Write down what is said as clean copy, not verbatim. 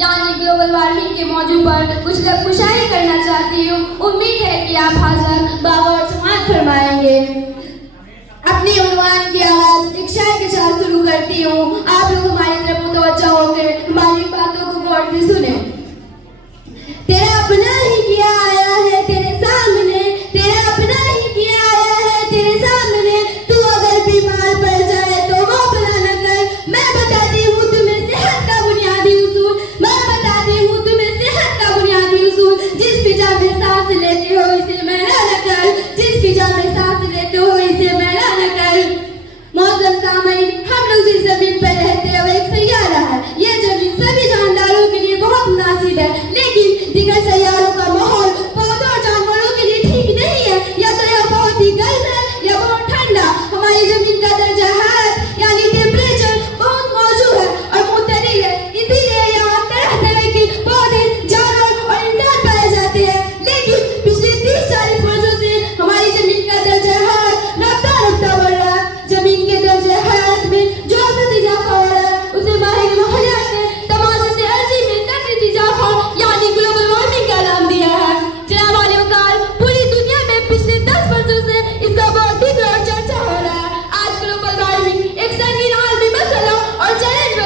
यानी global warming के मौजू पर कुछ लबकुशाई करना चाहती हूँ। उम्मीद है कि आप हाज़र बाबर समात फरमाएंगे। अपनी उन्वान की आवाज़ एक शायर के साथ शुरू करती हूँ।